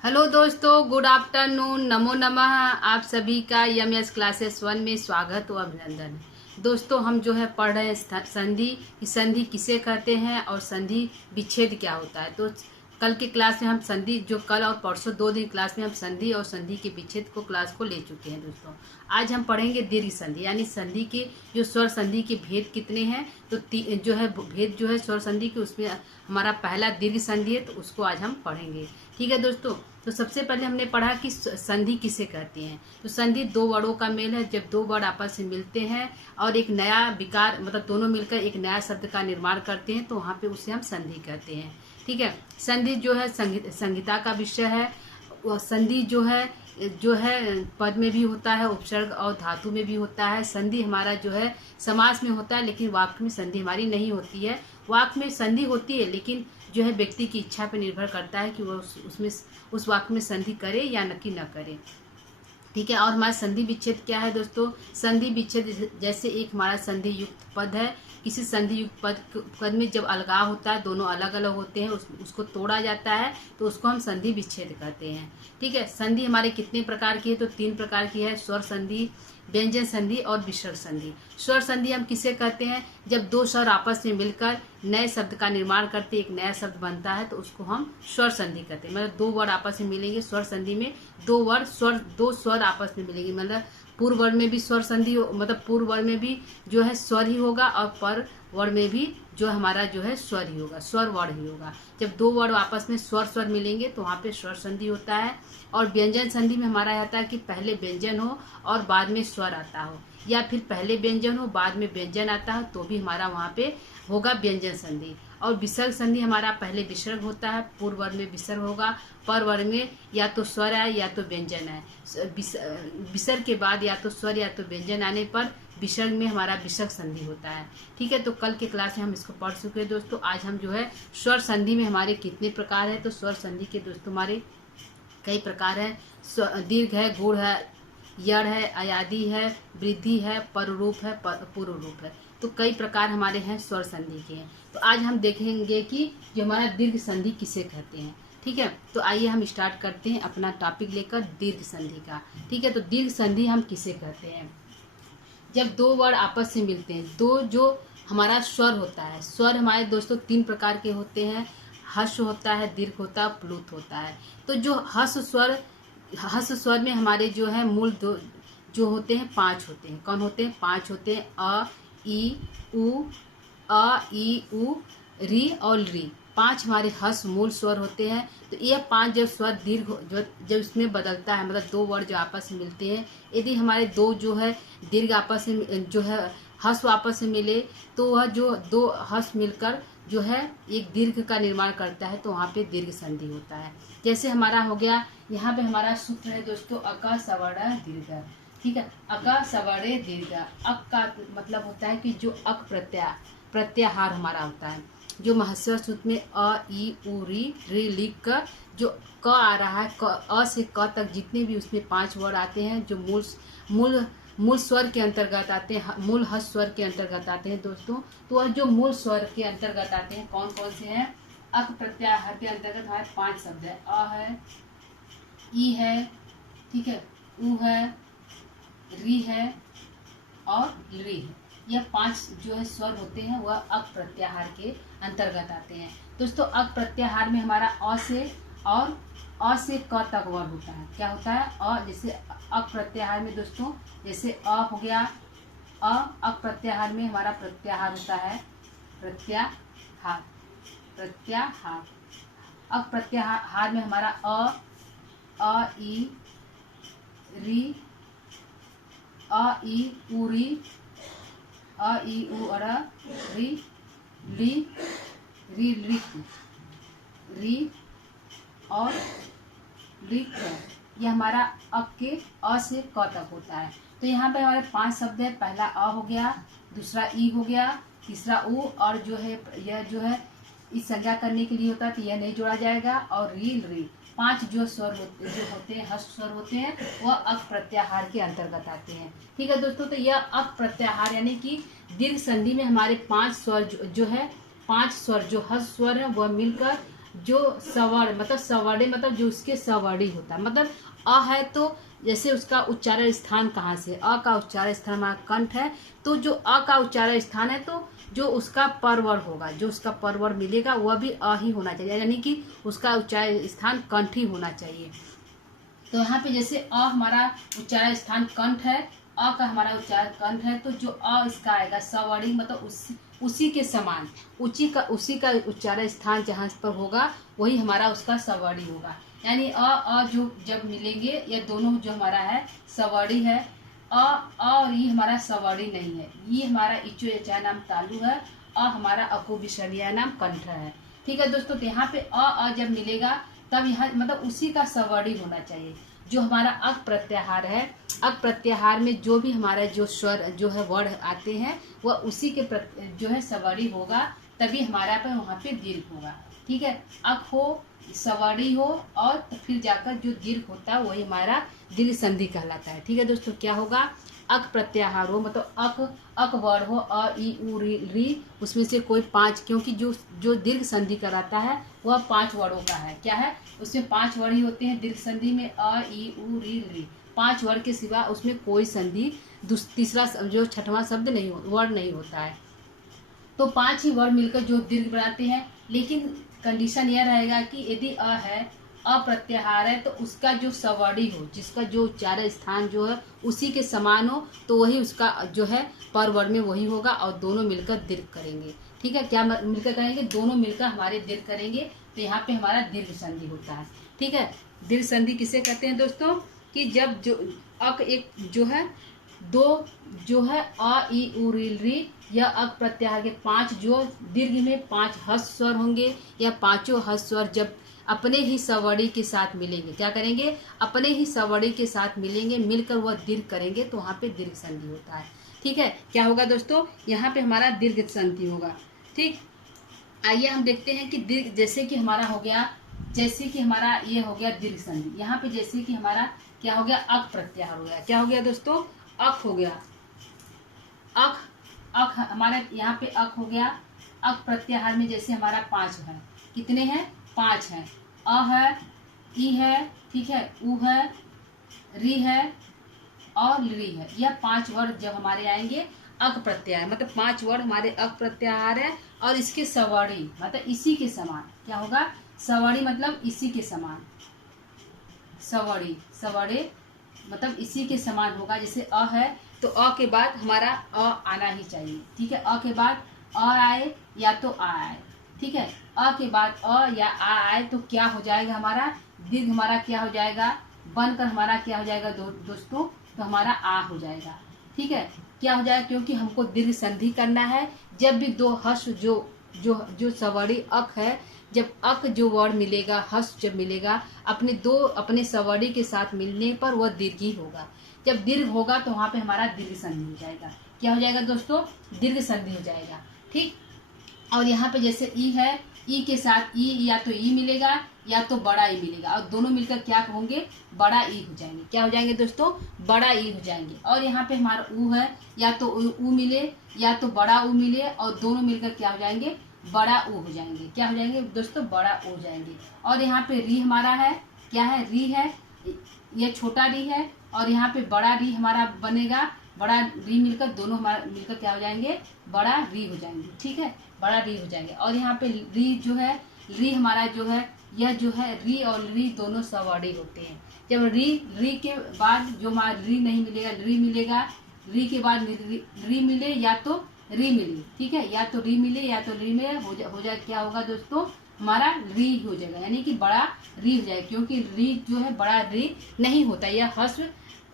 Hello दोस्तों, good afternoon, नमो नमः। आप सभी का यमएस क्लासेस 1 में स्वागत व अभिनंदन है। दोस्तों, हम जो है पढ़ रहे हैं संधि किसे कहते हैं और संधि विच्छेद क्या होता है। तो कल की क्लास में हम संधि, जो कल और परसों 2 दिन क्लास में हम संधि और संधि के विच्छेद को क्लास को ले चुके हैं। दोस्तों, आज हम पढ़ेंगे दीर्घ संधि, यानी संधि के जो स्वर संधि के भेद कितने हैं। तो जो है भेद जो है स्वर संधि के, उसमें हमारा पहला दीर्घ संधि है, तो उसको आज हम पढ़ेंगे। ठीक है दोस्तों, तो सबसे पहले हमने पढ़ा कि संधि किसे कहते हैं। तो संधि दो वर्डों का मेल है, जब दो वर्ड आपस में मिलते हैं और एक नया विकार, मतलब दोनों मिलकर एक नया शब्द का निर्माण करते हैं, तो वहाँ पे उसे हम संधि कहते हैं। ठीक है, संधि जो है संहिता का विषय है। संधि जो है पद में भी होता है, उपसर्ग और धातु में भी होता है। संधि हमारा जो है समास में होता है, लेकिन वाक्य में संधि हमारी नहीं होती है। वाक्य में संधि होती है, लेकिन जो है व्यक्ति की इच्छा पर निर्भर करता है कि वो उसमें उस वाक्य में संधि करे या न करे। ठीक है, और हमारा संधि विच्छेद क्या है दोस्तों। संधि विच्छेद जैसे एक हमारा संधि युक्त पद है, किसी संधि युक्त पद में जब अलगाव होता है, दोनों अलग अलग होते हैं, उसको तोड़ा जाता है, तो उसको हम संधि विच्छेद कहते हैं। ठीक है, संधि हमारे कितने प्रकार की है, तो 3 प्रकार की है। स्वर संधि, व्यंजन संधि और विसर्ग संधि। स्वर संधि हम किसे कहते हैं, जब दो स्वर आपस में मिलकर नए शब्द का निर्माण करते एक नया शब्द बनता है, तो उसको हम स्वर संधि कहते हैं। मतलब दो वर्ड आपस में मिलेंगे, स्वर संधि में दो स्वर आपस में मिलेंगे। मतलब पूर्व वर्ड में भी स्वर संधि, मतलब पूर्व वर्ड में भी जो है स्वर ही होगा, और पर वर्ड में भी जो हमारा जो है स्वर ही होगा, स्वर वर्ड ही होगा। जब दो वर्ड आपस में स्वर मिलेंगे तो वहाँ पे स्वर संधि होता है। और व्यंजन संधि में हमारा आता है कि पहले व्यंजन हो और बाद में स्वर आता हो, या फिर पहले व्यंजन हो बाद में व्यंजन आता है, तो भी हमारा वहाँ पे होगा व्यंजन संधि। और विसर्ग संधि हमारा पहले विसर्ग होता है, पूर्व वर्ग में विसर्ग होगा, पर वर्ग में या तो स्वर है या तो व्यंजन है। विसर्ग के बाद या तो स्वर या तो व्यंजन आने पर विसर्ग में हमारा विसर्ग संधि होता है। ठीक है, तो कल के क्लास में हम इसको पढ़ चुके हैं दोस्तों। आज हम जो है स्वर संधि में हमारे कितने प्रकार है, तो स्वर संधि के दोस्तों हमारे कई प्रकार है। दीर्घ है, गुण है, यड़ है, अयादि है, वृद्धि है, पररूप है, पूर्व रूप है। तो कई प्रकार हमारे हैं स्वर संधि के हैं। तो आज हम देखेंगे कि जो हमारा दीर्घ संधि किसे कहते हैं। ठीक है, तो आइए हम स्टार्ट करते हैं अपना टॉपिक लेकर दीर्घ संधि का। ठीक है, तो दीर्घ संधि हम किसे कहते हैं, जब दो वर्ड आपस में मिलते हैं, दो जो हमारा स्वर होता है। स्वर हमारे दोस्तों 3 प्रकार के होते हैं, हर्ष होता है, दीर्घ होता है, प्लुत होता है। तो जो हर्ष स्वर में हमारे जो है मूल दो जो होते हैं 5 होते हैं। कौन होते हैं? 5 होते हैं। अ, ई, उ, री और री। 5 हमारे हर्ष मूल स्वर होते हैं। तो ये 5 जब स्वर दीर्घ जब इसमें बदलता है, मतलब दो वर्ड जो आपस में मिलते हैं, यदि हमारे दो जो है दीर्घ आपस में जो है हर्ष आपस में मिले, तो वह जो दो हर्ष मिलकर जो है एक दीर्घ का निर्माण करता है, तो वहाँ पे दीर्घ संधि होता है। जैसे हमारा हो गया, यहाँ पे हमारा सूत्र है दोस्तों, अका सवर्ण दीर्घ। ठीक है, अका सवर्ण दीर्घ। अक का मतलब होता है कि जो अक प्रत्याहार हमारा होता है, जो महस्वर सूत्र में अ, ई, उ, री लिख कर जो क आ रहा है, अ से क तक जितने भी उसमें 5 वर्ड आते हैं, जो मूल स्वर के अंतर्गत आते हैं, मूल हर्ष स्वर के अंतर्गत आते हैं दोस्तों। तो वह जो मूल स्वर के अंतर्गत आते हैं कौन कौन से हैं? अक प्रत्याहार के अंतर्गत हमारे 5 शब्द है। अ है, ई है, ठीक है, उ है, री है और री है। यह 5 जो है स्वर होते हैं, वह अक प्रत्याहार के अंतर्गत आते हैं दोस्तों। अक प्रत्याहार में हमारा अ से क तक वर्ड होता है। क्या होता है? अ, जैसे अक प्रत्याहार में दोस्तों, जैसे अ हो गया, अक प्रत्याहार में हमारा प्रत्याहार होता है प्रत्याहार। अक प्रत्याहार में हमारा अ, ई, री, अ, ई, उ, री, अ, ई, उ, और री, ली, री और लिख है। यह हमारा अक के अ से क तक होता है। तो यहाँ पे हमारे 5 शब्द है। पहला अ हो गया, दूसरा ई हो गया, तीसरा उ, और जो है यह जो है इस संज्ञा करने के लिए होता है, तो यह नहीं जोड़ा जाएगा। और री 5 जो स्वर होते हैं, हर्ष स्वर होते हैं, वह अक प्रत्याहार के अंतर्गत आते हैं। ठीक है दोस्तों, तो यह अक प्रत्याहार यानी कि दीर्घ संधि में हमारे 5 स्वर जो है 5 स्वर जो हर्ष स्वर है, वह मिलकर जो सवर्ण मतलब सवर्णी मतलब जो उसके सवर्णी होता है, मतलब अ है तो जैसे उसका उच्चारण स्थान कहाँ से, अ का उच्चारण स्थान हमारा कंठ है, तो जो अ का उच्चारण स्थान है तो जो उसका परवर होगा, जो उसका परवर मिलेगा वह भी अ ही होना चाहिए, यानी कि उसका उच्चारण स्थान कंठ ही होना चाहिए। तो यहाँ पे जैसे अ हमारा उच्चारण स्थान कंठ है, अ का हमारा उच्चारण कंठ है, तो जो अ इसका आएगा सवर्णी मतलब उसी के समान, उसी का उच्चारण स्थान जहाँ पर होगा वही हमारा उसका सवर्णी होगा। यानी अ जो जब मिलेंगे ये दोनों जो हमारा है सवर्णी है, अ और ये हमारा सवर्णी नहीं है, ये हमारा इचो यचाय नाम तालु है, अ हमारा अको विसर्जनीय नाम कंठ है। ठीक है दोस्तों, तो यहाँ पे अ जब मिलेगा तब यहाँ मतलब उसी का सवर्णी होना चाहिए। जो हमारा अक प्रत्याहार है, अक प्रत्याहार में जो भी हमारा जो स्वर जो है वर्ण आते हैं वह उसी के जो है सवर्णी होगा, तभी हमारा पे वहाँ पे दीर्घ होगा। ठीक है, अक हो सवर्णी हो और फिर जाकर जो दीर्घ होता है वही हमारा दीर्घ संधि कहलाता है। ठीक है दोस्तों, क्या होगा, अक प्रत्याहार हो मतलब अक वर्ण हो, अ ई उ री, उसमें से कोई 5, क्योंकि जो दीर्घ संधि कराता है वह 5 वर्णों का है। क्या है, उसमें 5 वर्ण ही होते हैं दीर्घ संधि में, अ ई उ री 5 वर्ण के सिवा उसमें कोई संधि तीसरा जो छठवां शब्द नहीं वर्ण नहीं होता है। तो 5 ही वर्ण मिलकर जो दीर्घ बनाते हैं, लेकिन कंडीशन यह रहेगा कि यदि अ है, अप्रत्याहार है, तो उसका जो सवर्णी हो, जिसका जो उच्चारण स्थान जो है उसी के समान हो, तो वही उसका जो है पर वर्ण में वही होगा और दोनों मिलकर दीर्घ करेंगे। ठीक है, क्या मिलकर करेंगे, दोनों मिलकर हमारे दीर्घ करेंगे, तो यहाँ पे हमारा दीर्घ संधि होता है। ठीक है, दीर्घ संधि किसे कहते हैं दोस्तों, कि जब जो अक एक जो है दो जो है अ ई उ री यह अक प्रत्याहार के 5 जो दीर्घ में 5 हस्त स्वर होंगे, या पांचों हस्त स्वर जब अपने ही सवर्णी के साथ मिलेंगे, क्या करेंगे, अपने ही सवर्णी के साथ मिलेंगे, मिलकर वह दीर्घ करेंगे, तो वहाँ पे दीर्घ संधि होता है। ठीक है, क्या होगा दोस्तों, यहाँ पे हमारा दीर्घ संधि होगा। ठीक, आइए हम देखते हैं कि दीर्घ, जैसे कि हमारा हो गया, जैसे कि हमारा ये हो गया दीर्घ संधि, यहाँ पे जैसे कि हमारा क्या हो गया, अक प्रत्याहार हो गया, क्या हो गया दोस्तों, अक हो गया, अक अक हमारे यहाँ पे अक हो गया, अक प्रत्याहार में जैसे हमारा 5 है, कितने हैं, 5 हैं, अ है, ई है, ठीक है, उ है, री है और ली है, यह 5 वर्ण जब हमारे आएंगे अक प्रत्याहार, मतलब 5 वर्ण हमारे अक प्रत्याहार है, और इसके सवर्णी मतलब इसी के समान, क्या होगा, सवर्णी मतलब इसी के समान, सवर्णी मतलब इसी के समान होगा। जैसे अ है तो अ के बाद हमारा अ आना ही चाहिए। ठीक है, अ के बाद अ आए या तो आ आए। ठीक है, अ के बाद अ या आ आए तो क्या हो जाएगा, हमारा दीर्घ हमारा क्या हो जाएगा, बनकर हमारा क्या हो जाएगा दोस्तों, तो हमारा आ हो जाएगा। ठीक है, क्या हो जाएगा, क्योंकि हमको दीर्घ संधि करना है। जब भी दो हर्ष जो सवर्णी अक है, जब अक जो वर्ण मिलेगा, हर्ष जब मिलेगा अपने सवर्णी के साथ मिलने पर वह दीर्घ ही होगा। जब दीर्घ होगा तो वहाँ पे हमारा दीर्घ संधि हो जाएगा। क्या हो जाएगा दोस्तों, दीर्घ संधि हो जाएगा। ठीक, और यहाँ पे जैसे ई है, ई के साथ ई या तो ई मिलेगा या तो बड़ा ई मिलेगा, और दोनों मिलकर क्या होंगे, बड़ा ई हो जाएंगे। क्या हो जाएंगे दोस्तों, बड़ा ई हो जाएंगे। और यहाँ पे हमारा ऊ है, या तो ऊ मिले या तो बड़ा ऊ मिले, और दोनों मिलकर क्या हो जाएंगे, बड़ा ऊ हो जाएंगे। क्या हो जाएंगे दोस्तों, बड़ा ऊ हो जाएंगे। और यहाँ पे री हमारा है, क्या है, री है, यह छोटा री है, और यहाँ पे बड़ा री हमारा बनेगा, बड़ा री मिलकर दोनों हमारा मिलकर क्या हो जाएंगे, बड़ा री हो जाएंगे। ठीक है, बड़ा री हो जाएंगे। और यहाँ पे री जो है, री हमारा जो है, यह जो है री और री दोनों सवर्णी होते हैं। जब री के बाद जो हमारा री नहीं मिलेगा, री मिलेगा, री के बाद री मिले या तो री मिले। ठीक है, या तो री मिले या तो री मिले, हो जाए क्या होगा दोस्तों, हमारा री हो जाएगा, यानी कि बड़ा री हो जाएगा। क्योंकि री जो है बड़ा री नहीं होता, यह हस्व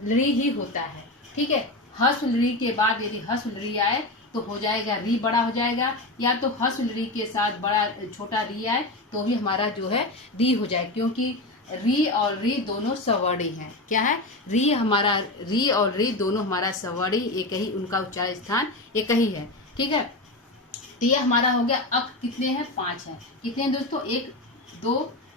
री ही होता है। ठीक है, हस्व री के बाद यदि हस्व री आए तो हो जाएगा री बड़ा हो जाएगा, या तो हस्व री के साथ बड़ा छोटा री आए तो भी हमारा जो है री हो जाए, क्योंकि री और री दोनों सवर्णी हैं। क्या है, री हमारा, री और री दोनों हमारा सवर्णी, एक ही उनका उच्चारण स्थान एक ही है। ठीक है, तो ये हमारा हो गया अक, कितने हैं, 5 हैं। कितने हैं दोस्तों, 1 2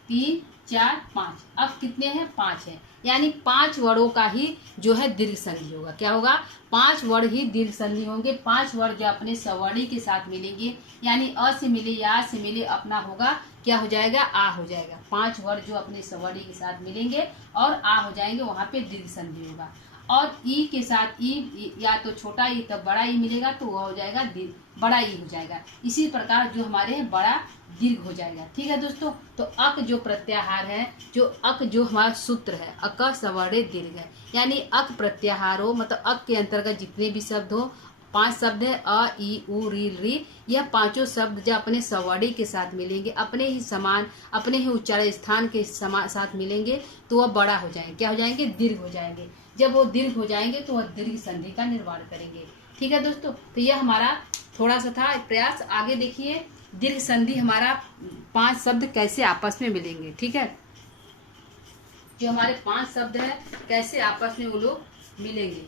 3 4 5, अब कितने हैं 5 है, यानी 5 वर्णों का ही जो है दीर्घ संधि होगा। क्या होगा, 5 वर्ण ही दीर्घ संधि होंगे। 5 वर्ण जो अपने सवर्णी के साथ मिलेंगे, यानी अ से मिले या से मिले अपना होगा क्या हो जाएगा, आ हो जाएगा। 5 वर्ण जो अपने सवर्णी के साथ मिलेंगे और आ हो जाएंगे, वहां पे दीर्घ संधि होगा। और ई के साथ ई या तो छोटा ई तब बड़ा ई मिलेगा, तो वह हो जाएगा बड़ा ई हो जाएगा। इसी प्रकार जो हमारे बड़ा दीर्घ हो जाएगा। ठीक है दोस्तों, तो अक जो प्रत्याहार है, जो अक जो हमारा सूत्र है, अक सवर्णे दीर्घ है, यानी अक प्रत्याहार हो, मतलब अक के अंतर्गत जितने भी शब्द हो, 5 शब्द है अ ई उ री री, यह पांचों शब्द जो अपने सवर्णी के साथ मिलेंगे, अपने ही समान अपने ही उच्चारण स्थान के साथ मिलेंगे, तो वह बड़ा हो जाएंगे। क्या हो जाएंगे, दीर्घ हो जाएंगे। जब वो दीर्घ हो जाएंगे तो वह दीर्घ संधि का निर्माण करेंगे। ठीक है दोस्तों, तो यह हमारा थोड़ा सा था प्रयास। आगे देखिए दीर्घ संधि हमारा 5 शब्द कैसे आपस में मिलेंगे। ठीक है, जो हमारे 5 शब्द है कैसे आपस में वो लोग मिलेंगे।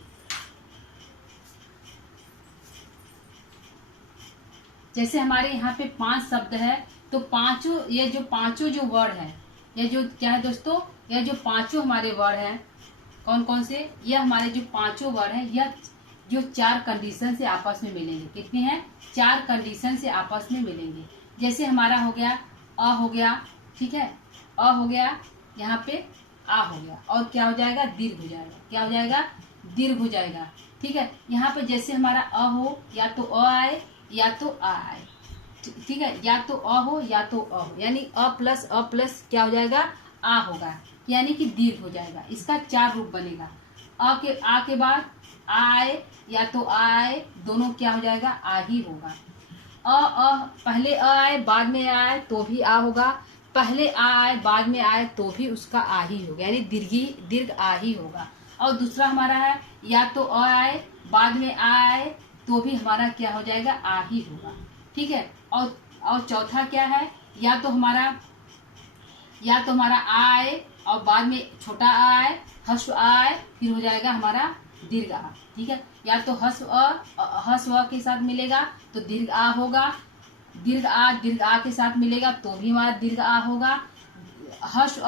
जैसे हमारे यहाँ पे 5 शब्द है, तो पांचों ये जो पांचों जो वर्ड है, ये जो क्या है दोस्तों, यह जो पांचों हमारे वर्ड हैं, कौन कौन से, यह हमारे जो पांचों वर्ड हैं, यह जो 4 कंडीशन से आपस में मिलेंगे। कितने हैं, 4 कंडीशन से आपस में मिलेंगे। जैसे हमारा हो गया अ हो गया, ठीक है, अ हो गया, यहाँ पे आ हो गया, और क्या हो जाएगा, दीर्घ हो जाएगा। क्या हो जाएगा, दीर्घ हो जाएगा। ठीक है, यहाँ पे जैसे हमारा अ हो, या तो अ आए या तो आ आए। ठीक है, या तो अ हो या तो अ हो, यानी अ प्लस क्या हो जाएगा, आ होगा, यानी कि दीर्घ हो जाएगा। इसका 4 रूप बनेगा। आ के बाद आ आए या तो आ आए, दोनों क्या हो जाएगा, आ ही होगा। पहले अ आए बाद में आए तो भी आ होगा, पहले आ आए बाद में आए तो भी उसका आ ही होगा, यानी दीर्घ आ ही होगा। और दूसरा हमारा है या तो अ आए बाद में आ आए तो भी हमारा क्या हो जाएगा, आ ही होगा। ठीक है, और चौथा क्या है, या तो हमारा आ आए और बाद में छोटा आ आए, हस्व आ आए, फिर हो जाएगा हमारा दीर्घ आ। ठीक है, या तो हस्व के साथ मिलेगा तो दीर्घ आ होगा, दीर्घ आ के साथ मिलेगा तो भी हमारा दीर्घ आ होगा, हस्व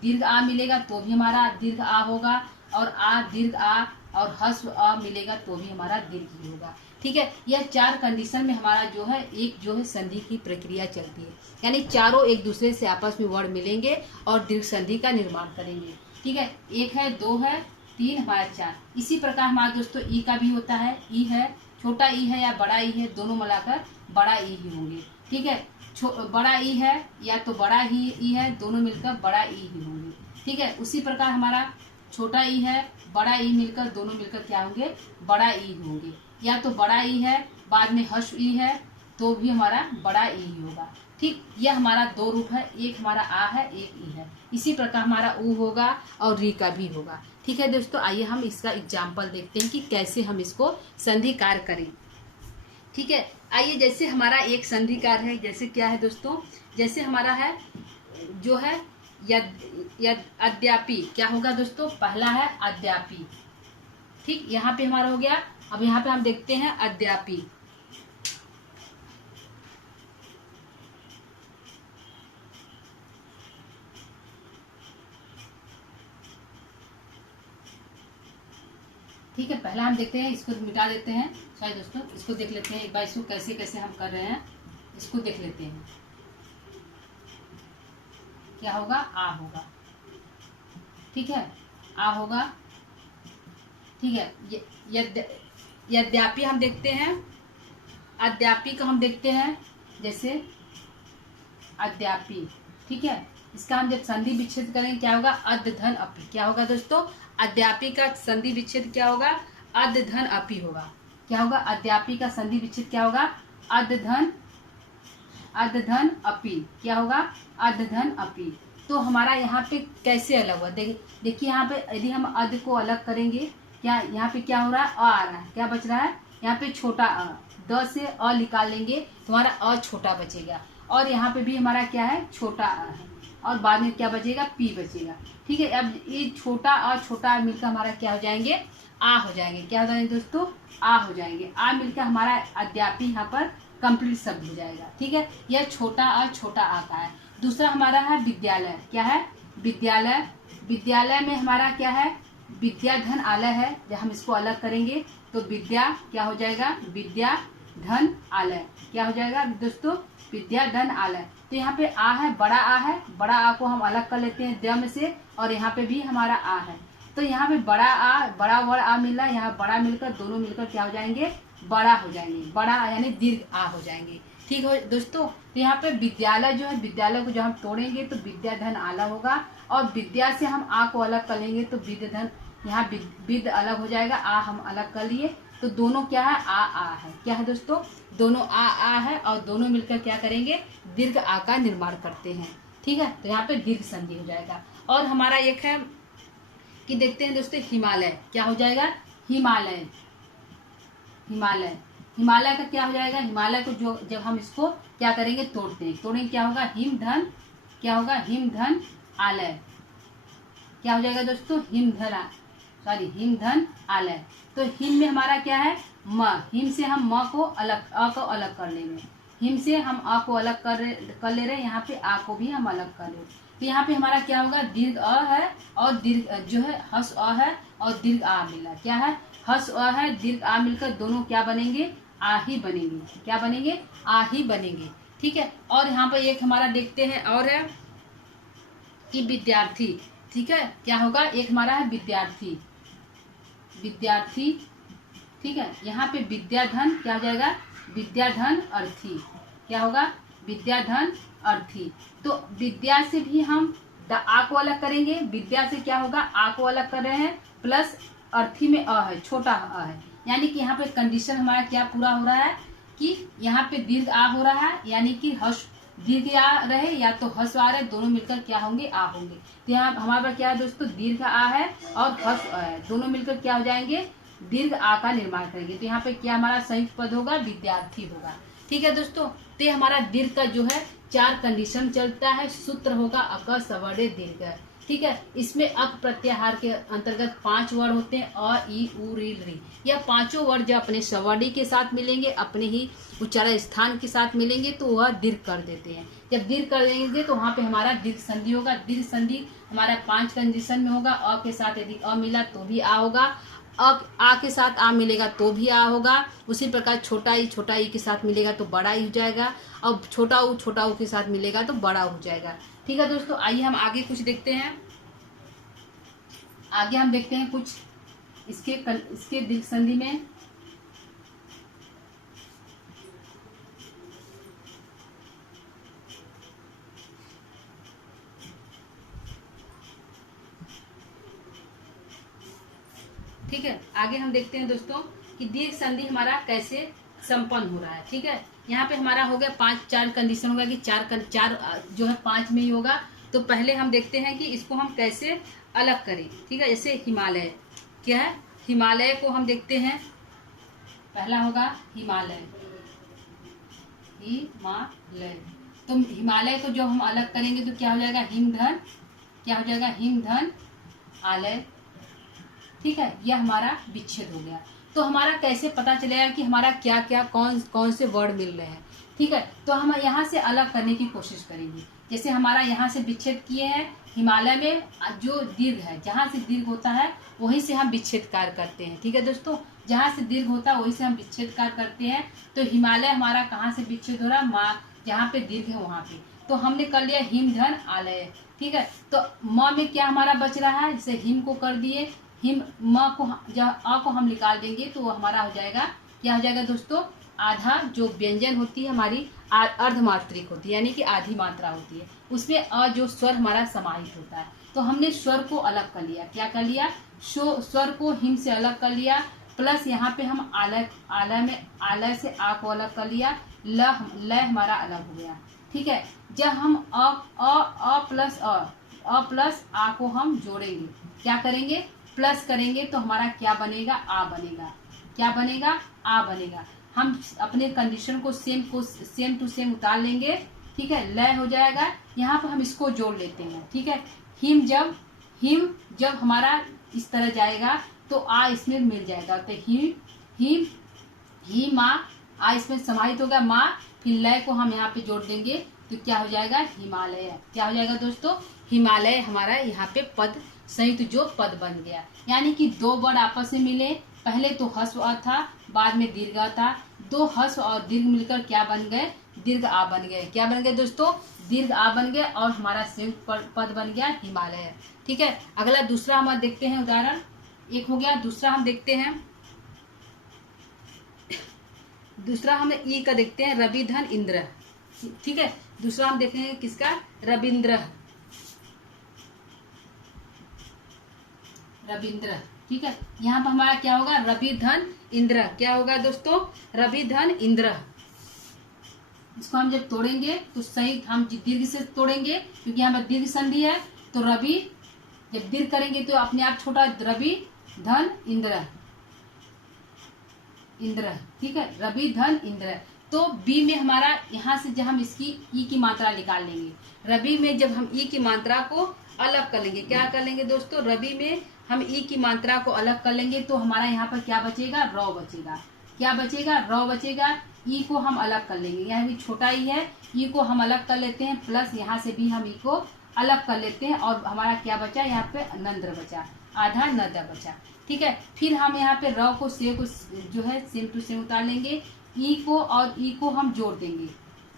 दीर्घ आ मिलेगा तो भी हमारा दीर्घ आ होगा, और आ दीर्घ आ और हस्व अ मिलेगा तो भी हमारा दीर्घ ही होगा। ठीक है, यह 4 कंडीशन में हमारा जो है एक जो है संधि की प्रक्रिया चलती है, यानी चारों एक दूसरे से आपस में वर्ण मिलेंगे और दीर्घ संधि का निर्माण करेंगे। ठीक है, 1 है, 2 है, 3 हमारा 4। इसी प्रकार हमारा दोस्तों ई का भी होता है। ई है, छोटा ई है या बड़ा ई है, दोनों मिलाकर बड़ा ई ही होंगे। ठीक है, बड़ा ई है या तो बड़ा ही ई है, दोनों मिलकर बड़ा ई ही होंगे। ठीक है, उसी प्रकार हमारा छोटा ई है, बड़ा ई मिलकर दोनों मिलकर क्या होंगे, बड़ा ई होंगे। या तो बड़ा ई है बाद में हर्ष ई है तो भी हमारा बड़ा ई ही होगा। ठीक, यह हमारा 2 रूप है, एक हमारा आ है, एक ई है। इसी प्रकार हमारा ऊ होगा और री का भी होगा। ठीक है दोस्तों, आइए हम इसका एग्जाम्पल देखते हैं कि कैसे हम इसको संधि कार्य करें। ठीक है, आइए जैसे हमारा एक संधि कार्य है, जैसे क्या है दोस्तों, जैसे हमारा है जो है यद अद्यापि, क्या होगा दोस्तों, पहला है अद्यापि। ठीक, यहाँ पे हमारा हो गया। अब यहाँ पे हम देखते हैं अद्यापि। ठीक है, पहला हम देखते हैं, इसको मिटा देते हैं। शायद दोस्तों इसको देख लेते हैं एक बार, इसको कैसे कैसे हम कर रहे हैं, इसको देख लेते हैं। क्या होगा, आ होगा। ठीक है, आ होगा। ठीक है, यद्यपि हम देखते हैं, अद्यापि को हम देखते हैं, जैसे अद्यापि। ठीक है, इसका हम जब संधि विच्छेद करेंगे क्या होगा, अद धन अपि। क्या होगा दोस्तों, अद्यापि का संधि विच्छेद क्या होगा, अद धन अपि होगा। क्या होगा, अद्यापि का संधि विच्छेद क्या होगा, अद धन अपि। क्या होगा, अद धन अपि। तो हमारा यहाँ पे कैसे अलग हुआ, देखिए यहाँ पे यदि हम अद को अलग करेंगे, क्या यहाँ पे क्या हो रहा है, अ आ रहा है, क्या बच रहा है, यहाँ पे छोटा अ, द से अ निकाल लेंगे तो हमारा अ छोटा बचेगा, और यहाँ पे भी हमारा क्या है, छोटा अ है, और बाद में क्या बचेगा, पी बचेगा। ठीक है, अब ये छोटा और छोटा मिलकर हमारा क्या हो जाएंगे, आ हो जाएंगे। क्या हो जाएंगे दोस्तों, आ हो जाएंगे। आ मिलकर हमारा अद्यापि यहाँ पर कंप्लीट शब्द हो जाएगा। ठीक है, यह छोटा और छोटा आ का है। दूसरा हमारा है विद्यालय। क्या है, विद्यालय, विद्यालय में हमारा क्या है, विद्या धन आलय है। जब हम इसको अलग करेंगे तो विद्या क्या हो जाएगा, विद्या धन आलय क्या हो जाएगा दोस्तों, विद्या धन आलय। तो यहाँ पे आ है, बड़ा आ है, बड़ा आ को हम अलग कर लेते हैं द में से, और यहाँ पे भी हमारा आ है। तो यहाँ पे बड़ा आ, बड़ा वर्ड आ मिल रहा है, यहाँ बड़ा मिलकर दोनों मिलकर क्या हो जाएंगे, बड़ा हो जाएंगे, बड़ा यानी दीर्घ आ हो जाएंगे। ठीक है दोस्तों। तो यहाँ पे विद्यालय जो है, विद्यालय को जब हम तोड़ेंगे तो विद्या धन आला होगा, और विद्या से हम आ को अलग कर लेंगे तो विद्या धन, यहाँ विद अलग हो जाएगा, आ हम अलग कर लिए, तो दोनों क्या है, आ है। क्या है दोस्तों, दोनों आ है, और दोनों मिलकर क्या करेंगे, दीर्घ आ का निर्माण करते हैं। ठीक है, तो यहाँ पे दीर्घ संधि हो जाएगा। और हमारा एक है कि देखते हैं दोस्तों, हिमालय क्या हो जाएगा, हिमालय, हिमालय, हिमालय का क्या हो जाएगा, हिमालय को जो जब हम इसको क्या करेंगे, तोड़ेंगे क्या होगा, हिम धन, क्या होगा, हिम धन आलय क्या हो जाएगा दोस्तों, हिम धन आलय। तो हिम में हमारा क्या है, म, हिम से हम म को अलग, अ को अलग कर लेंगे, हिम से हम अ को अलग कर ले रहे हैं, यहाँ पे आ को भी हम अलग कर रहे। तो यहाँ पे हमारा क्या होगा, दीर्घ अ है और दीर्घ जो है हस अ है और दीर्घ आ मिला, क्या है, हस अ है, दीर्घ आ मिलकर दोनों क्या बनेंगे, आ ही बनेंगे। क्या बनेंगे, आ ही बनेंगे। ठीक है। और यहाँ पे एक हमारा देखते हैं और है कि विद्यार्थी। ठीक है, क्या होगा, एक हमारा है विद्यार्थी, विद्यार्थी। ठीक है, यहाँ पे विद्याधन क्या हो जाएगा, विद्याधन अर्थी क्या होगा, विद्याधन अर्थी। तो विद्या से भी हम आ को अलग करेंगे, विद्या से क्या होगा, आ को अलग कर रहे हैं, प्लस अर्थी में अ है, छोटा अ है, यानी कि यहाँ पे कंडीशन हमारा क्या पूरा हो रहा है कि यहाँ पे दीर्घ आ हो रहा है, यानी कि हर्ष दीर्घ आ रहे या तो हर्ष आ रहे, दोनों मिलकर क्या होंगे, आ होंगे। तो यहाँ हमारे पास क्या है दोस्तों, दीर्घ आ है और हर्ष आ है, दोनों मिलकर क्या हो जाएंगे, दीर्घ आ का निर्माण करेंगे। तो यहाँ पे क्या हमारा संयुक्त पद होगा, विद्यार्थी होगा। ठीक है दोस्तों। तो ये हमारा दीर्घ का जो है 4 कंडीशन चलता है। सूत्र होगा अक सवर्णे दीर्घ। ठीक है, इसमें अक प्रत्याहार के अंतर्गत 5 वर्ड होते हैं, अ ई उ री री। यह पांचों वर्ड जब अपने सवर्णी के साथ मिलेंगे, अपने ही उच्चारण स्थान के साथ मिलेंगे तो वह दीर्घ कर देते हैं। जब दीर्घ कर देंगे तो वहाँ पे हमारा दीर्घ संधि होगा। दीर्घ संधि हमारा 5 कंडीशन में होगा। अ के साथ यदि अ मिला तो भी आ होगा, आ के साथ आ मिलेगा तो भी आ होगा। उसी प्रकार छोटा ई के साथ मिलेगा तो बड़ा ई हो जाएगा, और छोटा ऊ के साथ मिलेगा तो बड़ा हो जाएगा। ठीक है दोस्तों, आइए हम आगे कुछ देखते हैं। आगे हम देखते हैं कुछ इसके दीर्घ संधि में। ठीक है, आगे हम देखते हैं दोस्तों कि दीर्घ संधि हमारा कैसे संपन्न हो रहा है। ठीक है, यहाँ पे हमारा हो गया 4 कंडीशन होगा कि 4 जो है 5 में ही होगा। तो पहले हम देखते हैं कि इसको हम कैसे अलग करें। ठीक है, जैसे हिमालय क्या है, हिमालय को हम देखते हैं, पहला होगा हिमालय, हिमालय। तो हिमालय को जो हम अलग करेंगे तो क्या हो जाएगा, हिमधन, क्या हो जाएगा, हिमधन आलय। ठीक है, यह हमारा विच्छेद हो गया। तो हमारा कैसे पता चलेगा कि हमारा क्या क्या कौन से वर्ड मिल रहे हैं। ठीक है, तो हम यहाँ से अलग करने की कोशिश करेंगे। जैसे हमारा यहाँ से विच्छेद किए हैं, हिमालय में जो दीर्घ है, जहाँ से दीर्घ होता है वहीं से हम विच्छेद कार्य करते हैं। ठीक है दोस्तों, जहाँ से दीर्घ होता है वहीं से हम विच्छेद कार्य करते हैं। तो हिमालय हमारा कहाँ से विच्छेद हो रहा है, माँ जहाँ पे दीर्घ है वहाँ पे। तो हमने कर लिया हिमधन आलय। ठीक है, तो म में क्या हमारा बच रहा है, जैसे हिम को कर दिए, हिम, म को जब अ को हम निकाल देंगे तो वो हमारा हो जाएगा, क्या हो जाएगा दोस्तों, आधा जो व्यंजन होती है हमारी अर्धमात्रिक होती है, यानी कि आधी मात्रा होती है, उसमें अ जो स्वर हमारा समाहित होता है। तो हमने स्वर को अलग कर लिया, क्या कर लिया, स्वर को हिम से अलग कर लिया, प्लस यहाँ पे हम आलय से आ को अलग कर लिया, ल हमारा अलग हो गया। ठीक है, जब हम अ प्लस आ को हम जोड़ेंगे, क्या करेंगे, प्लस करेंगे तो हमारा क्या बनेगा, आ बनेगा। क्या बनेगा, आ बनेगा। हम अपने कंडीशन को सेम टू सेम उतार लेंगे। ठीक है, लय हो जाएगा। यहाँ पर हम इसको जोड़ लेते हैं। ठीक है, हिम जब हमारा इस तरह जाएगा तो आ इसमें मिल जाएगा। तो ही माँ, आ इसमें समाहित होगा माँ, फिर लय को हम यहाँ पे जोड़ देंगे तो क्या हो जाएगा, हिमालय। क्या हो जाएगा दोस्तों, हिमालय हमारा यहाँ पे पद संयुक्त जो पद बन गया, यानी कि दो वर्ड आपस में मिले, पहले तो ह्रस्व अ था, बाद में दीर्घ अ था, दो ह्रस्व और दीर्घ मिलकर क्या बन गए, दीर्घ आ बन गए। क्या बन गए दोस्तों, दीर्घ आ बन गए और हमारा संयुक्त पद बन गया हिमालय। ठीक है, अगला दूसरा हम देखते हैं उदाहरण, एक हो गया, दूसरा हम देखते हैं, दूसरा हम ई का देखते हैं, रवि धन इंद्र। ठीक है, दूसरा हम देखेंगे किसका, रविंद्र, रविंद्र। ठीक है, यहाँ पर हमारा क्या होगा, रवि धन इंद्र। क्या होगा दोस्तों, रवि धन इंद्र। इसको हम जब तोड़ेंगे तो सही हम दीर्घ से तोड़ेंगे, क्योंकि यहाँ पर दीर्घ संधि है, तो रवि जब दीर्घ करेंगे तो अपने आप छोटा, रवि धन इंद्र, इंद्र। ठीक है, रवि धन इंद्र। तो बी में हमारा यहाँ से जब हम इसकी ई की मात्रा निकाल लेंगे, रवि में जब हम ई की मात्रा को अलग कर लेंगे, क्या कर लेंगे दोस्तों, रवि में हम ई की मात्रा को अलग कर लेंगे तो हमारा यहाँ पर क्या बचेगा, रौ बचेगा। क्या बचेगा, रौ बचेगा। ई को हम अलग कर लेंगे, यहाँ भी छोटा ई है, ई को हम अलग कर लेते हैं, प्लस यहाँ से भी हम ई को अलग कर लेते हैं, और हमारा क्या बचा, यहाँ पे नंद्र बचा, आधा नद बचा। ठीक है, फिर हम यहाँ पे र को से को जो है सेम टू सेम उतार लेंगे, ई को और ई को हम जोड़ देंगे।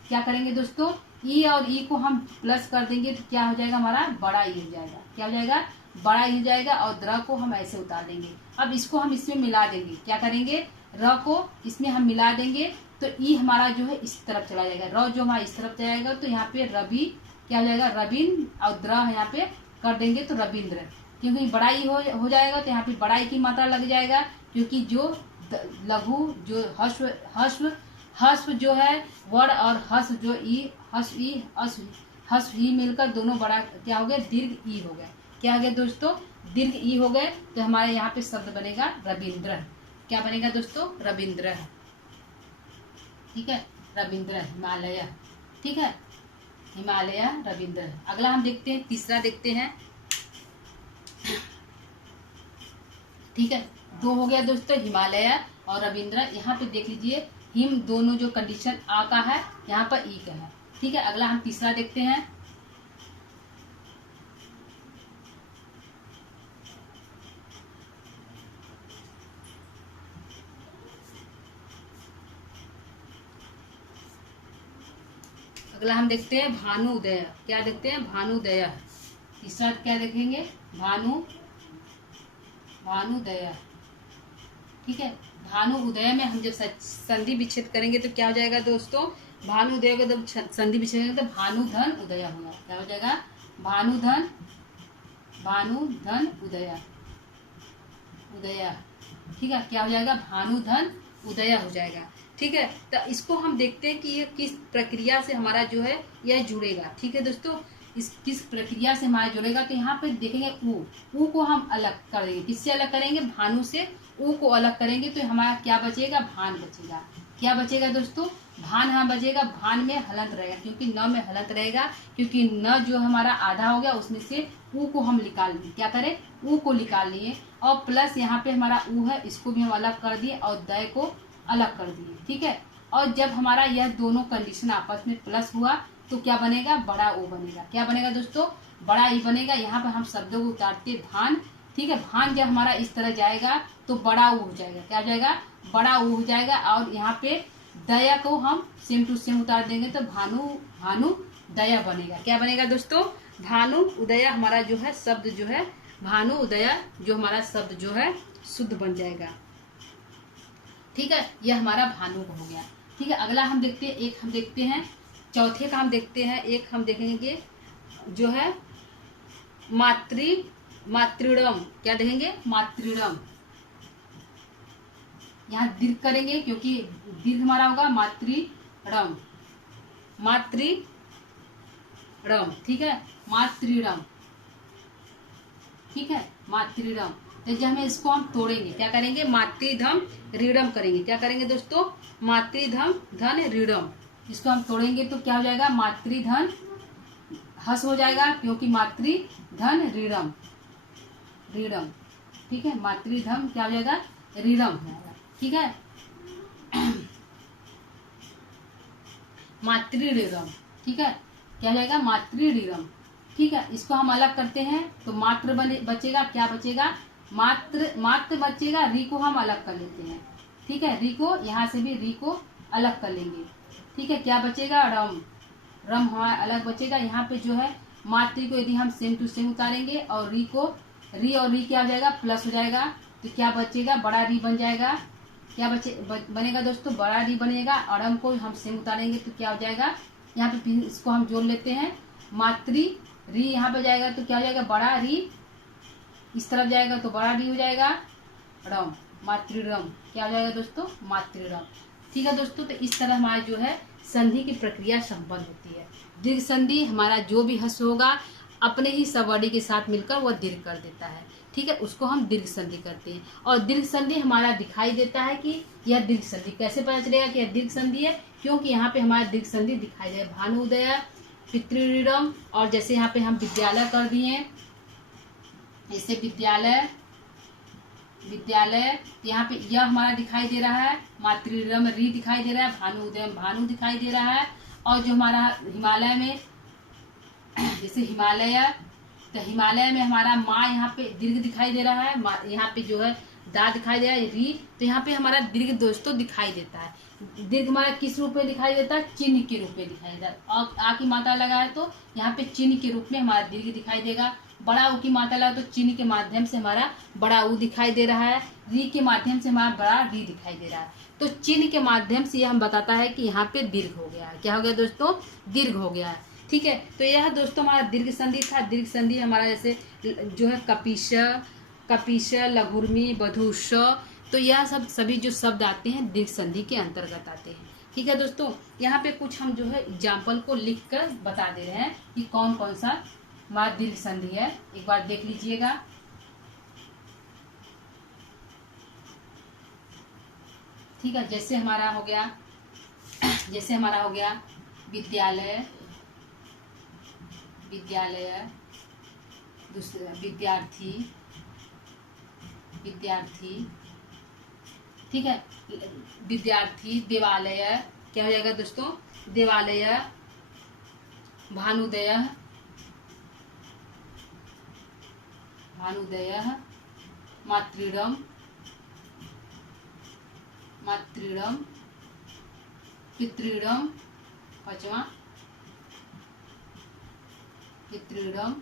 क्या करेंगे दोस्तों, ई और ई को हम प्लस कर देंगे तो क्या हो जाएगा, हमारा बड़ा ई हो जाएगा। क्या हो जाएगा, बड़ा ई हो जाएगा, और द्र को हम ऐसे उतार देंगे। अब इसको हम इसमें मिला देंगे, क्या करेंगे, र को इसमें हम मिला देंगे तो ई हमारा जो है इस तरफ चला जाएगा, र जो हमारा इस तरफ जाएगा, तो यहाँ पे रवि क्या हो जाएगा, रविन, और द्र यहाँ पे कर देंगे तो रविंद्र। क्योंकि बड़ा ई हो जाएगा तो यहाँ पे बड़ा ई की मात्रा लग जाएगा, क्योंकि जो लघु जो हस्व जो है वर्ण और हस्व जो ई, हस्व ई मिलकर दोनों बड़ा क्या हो गया, दीर्घ ई हो गया। क्या हो गया दोस्तों, दीर्घ ई हो गए, तो हमारे यहाँ पे शब्द बनेगा रविंद्र। क्या बनेगा दोस्तों, रविंद्र। ठीक है, रविंद्र, हिमालय। ठीक है, हिमालय, रविंद्र। अगला हम देखते हैं, तीसरा देखते हैं। ठीक है, दो हो गया दोस्तों, हिमालय और रविंद्र। यहाँ पे देख लीजिए, हिम दोनों जो कंडीशन आ का है, यहाँ पर ई का है। ठीक है, अगला हम तीसरा देखते हैं। अगला हम देखते हैं भानुदय। क्या देखते हैं, भानुदय। तीसरा क्या देखेंगे, भानुदय। ठीक है, भानु उदय में हम जब संधि विच्छेद करेंगे तो क्या हो जाएगा दोस्तों, भानुदय को जब संधि विच्छेद करेंगे तो भानुधन उदय होगा। क्या हो जाएगा, भानुधन उदय, उदय। ठीक है, क्या हो जाएगा, भानुधन उदय हो जाएगा। ठीक है, तो इसको हम देखते हैं कि ये किस प्रक्रिया से हमारा जो है यह जुड़ेगा। ठीक है दोस्तों, इस किस प्रक्रिया से हमारा जुड़ेगा, तो यहाँ पे देखेंगे ऊ को हम अलग कर देंगे। किससे अलग करेंगे, भानु से ऊ को अलग करेंगे तो हमारा क्या बचेगा, भान बचेगा। क्या बचेगा दोस्तों, भान हाँ बचेगा। भान में हलंत रहेगा, क्योंकि न में हलंत रहेगा, क्योंकि न जो हमारा आधा हो गया उसमें से ऊ को हम निकाल लिए। क्या करें, ऊ को निकाल लिए, और प्लस यहाँ पे हमारा ऊ है, इसको भी हम अलग कर दिए और दय को अलग कर दिए। ठीक है, और जब हमारा यह दोनों कंडीशन आपस में प्लस हुआ तो क्या बनेगा, बड़ा ओ बनेगा। क्या बनेगा दोस्तों, बड़ा ई बनेगा। यहाँ पर हम शब्दों को उतारते भान। ठीक है, भान जब हमारा इस तरह जाएगा तो बड़ा ऊ हो जाएगा। क्या हो जाएगा, बड़ा ऊ हो जाएगा। और यहाँ पे दया को हम सेम टू सेम उतार देंगे तो भानु दया बनेगा। क्या बनेगा दोस्तों, भानु उदय हमारा जो है शब्द जो है, भानु उदय जो हमारा शब्द जो है शुद्ध बन जाएगा। ठीक है, यह हमारा भानु हो गया। ठीक है, अगला हम देखते हैं, एक हम देखते हैं, चौथे का हम देखते हैं, एक हम देखेंगे जो है मातृणम। क्या देखेंगे, मातृणम। यहाँ दीर्घ करेंगे क्योंकि दीर्घ हमारा होगा मातृणम, मातृणम। ठीक है, मातृणम। ठीक है, मातृणम। तो जब हमें इसको हम तोड़ेंगे क्या करेंगे, मातृधम ऋणम करेंगे। क्या करेंगे दोस्तों, मातृधम धन ऋणम। इसको हम तोड़ेंगे तो क्या हो जाएगा, मातृधन हस हो जाएगा, क्योंकि मातृधन ऋणम, ऋणम। ठीक है, मातृधम क्या हो जाएगा, ऋणम हो जाएगा। ठीक है, मातृऋणम। ठीक है, क्या हो जाएगा, मातृऋणम। ठीक है, इसको हम अलग करते हैं तो मात्र बचेगा, क्या बचेगा, मात्र बचेगा। री को हम अलग कर लेते हैं, ठीक है, री को यहाँ से भी री को अलग कर लेंगे, ठीक है। क्या बचेगा, रम, रम हमारा अलग बचेगा। यहाँ पे जो है मात्र को यदि हम सेम टू सेम उतारेंगे और री को, री और री क्या हो जाएगा, प्लस हो जाएगा, तो क्या बचेगा, बड़ा री बन जाएगा। क्या बनेगा दोस्तों, बड़ा री बनेगा। और रम को हम सेम उतारेंगे तो क्या हो जाएगा, यहाँ पे इसको हम जोड़ लेते हैं, मातृ री यहाँ पे जाएगा तो क्या हो जाएगा, बड़ा री, इस तरफ जाएगा तो बड़ा री हो जाएगा, रम, मातृरम, क्या हो जाएगा दोस्तों, मातृरम। ठीक है दोस्तों, तो इस तरह हमारा जो है संधि की प्रक्रिया संपन्न होती है। दीर्घ संधि हमारा जो भी हस्व होगा अपने ही सवर्णी के साथ मिलकर वह दीर्घ कर देता है, ठीक है, उसको हम दीर्घ संधि करते हैं। और दीर्घ संधि हमारा दिखाई देता है कि यह दीर्घ संधि, कैसे पता चलेगा कि यह दीर्घ संधि है, क्योंकि यहाँ पे हमारा दीर्घ संधि दिखाई दे, भानुदय, पितृऋणम, और जैसे यहाँ पे हम विद्यालय कर दिए, जैसे विद्यालय, विद्यालय, यहाँ पे यह हमारा दिखाई दे रहा है, मातृरम री दिखाई दे रहा है, भानुदय भानु दिखाई दे रहा है। और जो हमारा हिमालय में, जैसे हिमालय, तो हिमालय में हमारा माँ यहाँ पे दीर्घ दिखाई दे रहा है, यहाँ पे जो है दा दिखाई दे रहा है, री, तो यहाँ पे हमारा दीर्घ दोस्तों दिखाई देता है। दीर्घ हमारा किस रूप में दिखाई देता है, चिन्ह के रूप में दिखाई देता है। आ की मात्रा लगा है तो यहाँ पे चिन्ह के रूप में हमारा दीर्घ दिखाई देगा। बड़ा ऊ की मात्रा लगा तो चिन्ह के माध्यम से हमारा बड़ा ऊ दिखाई दे रहा है, री के माध्यम से हमारा बड़ा री दिखाई दे रहा है। तो चिन्ह के माध्यम से यह हम बताता है कि यहाँ पे दीर्घ हो गया है, क्या हो गया दोस्तों, दीर्घ हो गया है, ठीक है। तो यह दोस्तों हमारा दीर्घ संधि था। दीर्घ संधि हमारा जैसे जो है कपीश, कपीश, लघुर्मी, बधूष, तो यह सब सभी जो शब्द आते हैं दीर्घ संधि के अंतर्गत आते हैं, ठीक है दोस्तों। यहाँ पे कुछ हम जो है एग्जाम्पल को लिख कर बता दे रहे हैं कि कौन कौन सा हमारा दीर्घ संधि है, एक बार देख लीजिएगा। ठीक है, जैसे हमारा हो गया, जैसे हमारा हो गया विद्यालय, विद्यालय, दूसरा विद्यार्थी, विद्यार्थी, ठीक है, विद्यार्थी, देवालय, क्या हो जाएगा दोस्तों, देवालय, भानुदय, भानुदय, मातृरम, मातृरम, पितृरम, पांचवा पितृरम,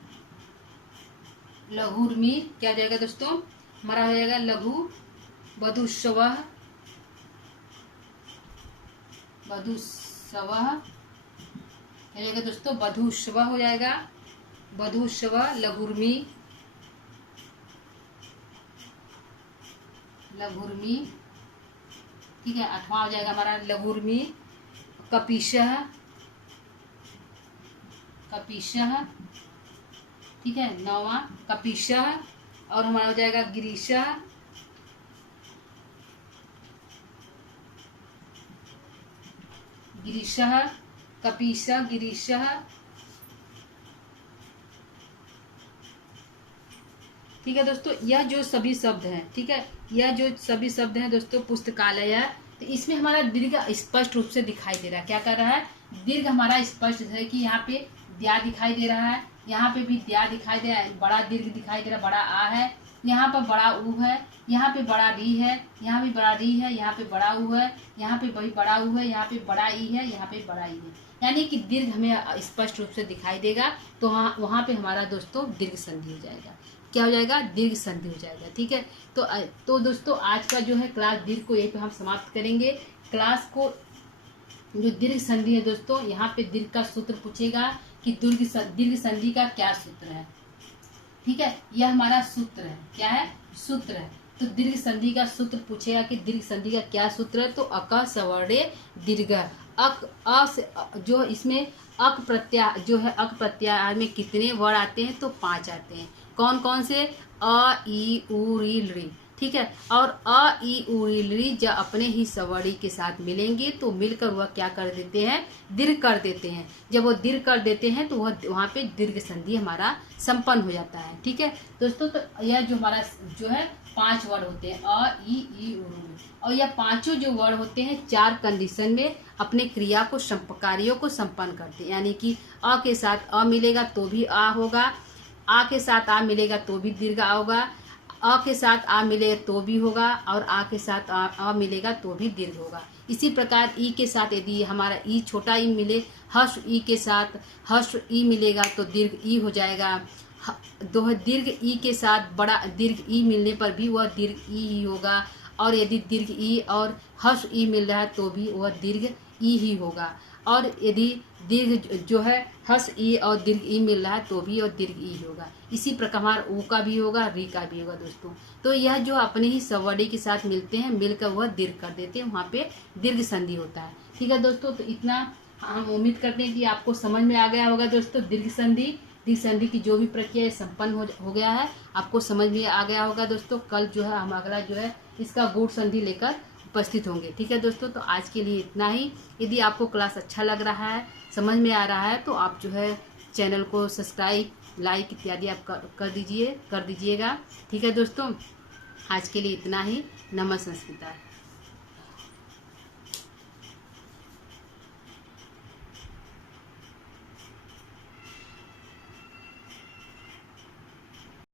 लघुर्मी, क्या हो जाएगा दोस्तों, हमारा हो जाएगा लघु, वधुस्व, वधुस्व, क्या हो जाएगा दोस्तों, वधुस्व हो जाएगा, वधुस्व, लघुर्मी, लघुर्मी, ठीक है। आठवां हो जाएगा हमारा लघुर्मी, कपीशः, कपीशः, ठीक है। नौवां कपीशः, और हमारा हो जाएगा गिरीशः, गिरीशः, कपीशः, गिरीशः, ठीक है दोस्तों। यह जो सभी शब्द हैं, ठीक है, यह जो सभी शब्द हैं दोस्तों पुस्तकालय है, तो इसमें हमारा दीर्घ स्पष्ट रूप से दिखाई दे रहा है। क्या कर रहा है, दीर्घ हमारा स्पष्ट है कि यहाँ पे द्या दिखाई दे रहा है, यहाँ पे भी द्या दिखाई दे रहा है, बड़ा दीर्घ दिखाई दे रहा है, बड़ा आ है, यहाँ पर बड़ा ऊ है, यहाँ पे बड़ा री है, यहाँ भी बड़ा री है, यहाँ पे बड़ा ऊ है, यहाँ पे वही बड़ा ऊ है, यहाँ पे बड़ा ई है, यहाँ पे बड़ा ई है, यानी कि दीर्घ हमें स्पष्ट रूप से दिखाई देगा, तो वहाँ पे हमारा दोस्तों दीर्घ संधि हो जाएगा। क्या हो जाएगा, दीर्घ संधि हो जाएगा, ठीक है। तो दोस्तों आज का जो है क्लास दीर्घ को यहीं पे हम समाप्त करेंगे। क्लास को जो दीर्घ संधि है दोस्तों, यहाँ पे दीर्घ का सूत्र पूछेगा कि दीर्घ संधि का क्या सूत्र है, ठीक है, यह हमारा सूत्र है, क्या है, सूत्र है। तो दीर्घ संधि का सूत्र पूछेगा कि दीर्घ संधि का क्या सूत्र है, तो अक सवर्णे दीर्घ, अक अ से जो इसमें अक प्रत्याहार जो है, अक प्रत्याहार में कितने वर्ण आते हैं, तो 5 आते हैं। कौन कौन से, अ, ई, उ, री, लृ, ठीक है। और अ ई उ री जब अपने ही सवर्णी के साथ मिलेंगे तो मिलकर वह क्या कर देते हैं, दीर्घ कर देते हैं। जब वो दीर्घ कर देते हैं तो वह वहाँ पे दीर्घ संधि हमारा संपन्न हो जाता है। ठीक है दोस्तों, तो यह जो हमारा जो है 5 वर्ड होते हैं अ ई उ रू, और यह पांचों जो वर्ड होते हैं 4 कंडीशन में अपने क्रिया को कार्यों को संपन्न करते हैं। यानी कि अ के साथ अ मिलेगा तो भी आ होगा, आ के साथ आ मिलेगा तो भी दीर्घ आ होगा, अ के साथ आ मिले तो भी होगा, और आ के साथ आ मिलेगा तो भी दीर्घ होगा। इसी प्रकार ई के साथ यदि हमारा ई छोटा ई मिले, हर्ष ई के साथ हर्ष ई मिलेगा तो दीर्घ ई हो जाएगा। दीर्घ ई के साथ बड़ा दीर्घ ई मिलने पर भी वह दीर्घ ई ही होगा, और यदि दीर्घ ई और हर्ष ई मिल रहा है तो भी वह दीर्घ ई ही होगा, और यदि दीर्घ जो है हर्ष ई और दीर्घ ई मिल रहा है तो भी और दीर्घ ई होगा। इसी प्रकार हमारा ऊ का भी होगा, री का भी होगा दोस्तों। तो यह जो अपने ही सवर्णी के साथ मिलते हैं, मिलकर वह दीर्घ कर देते हैं, वहाँ पे दीर्घ संधि होता है। ठीक है दोस्तों, तो इतना हम उम्मीद करते हैं कि आपको समझ में आ गया होगा दोस्तों। दीर्घ संधि की जो भी प्रक्रिया है संपन्न हो गया है, आपको समझ में आ गया होगा दोस्तों। कल जो है हम अगला जो है इसका गुण संधि लेकर उपस्थित होंगे। ठीक है दोस्तों, तो आज के लिए इतना ही। यदि आपको क्लास अच्छा लग रहा है, समझ में आ रहा है, तो आप जो है चैनल को सब्सक्राइब, लाइक इत्यादि आप कर दीजिएगा। ठीक है दोस्तों, आज के लिए इतना ही। नमः संस्कृता।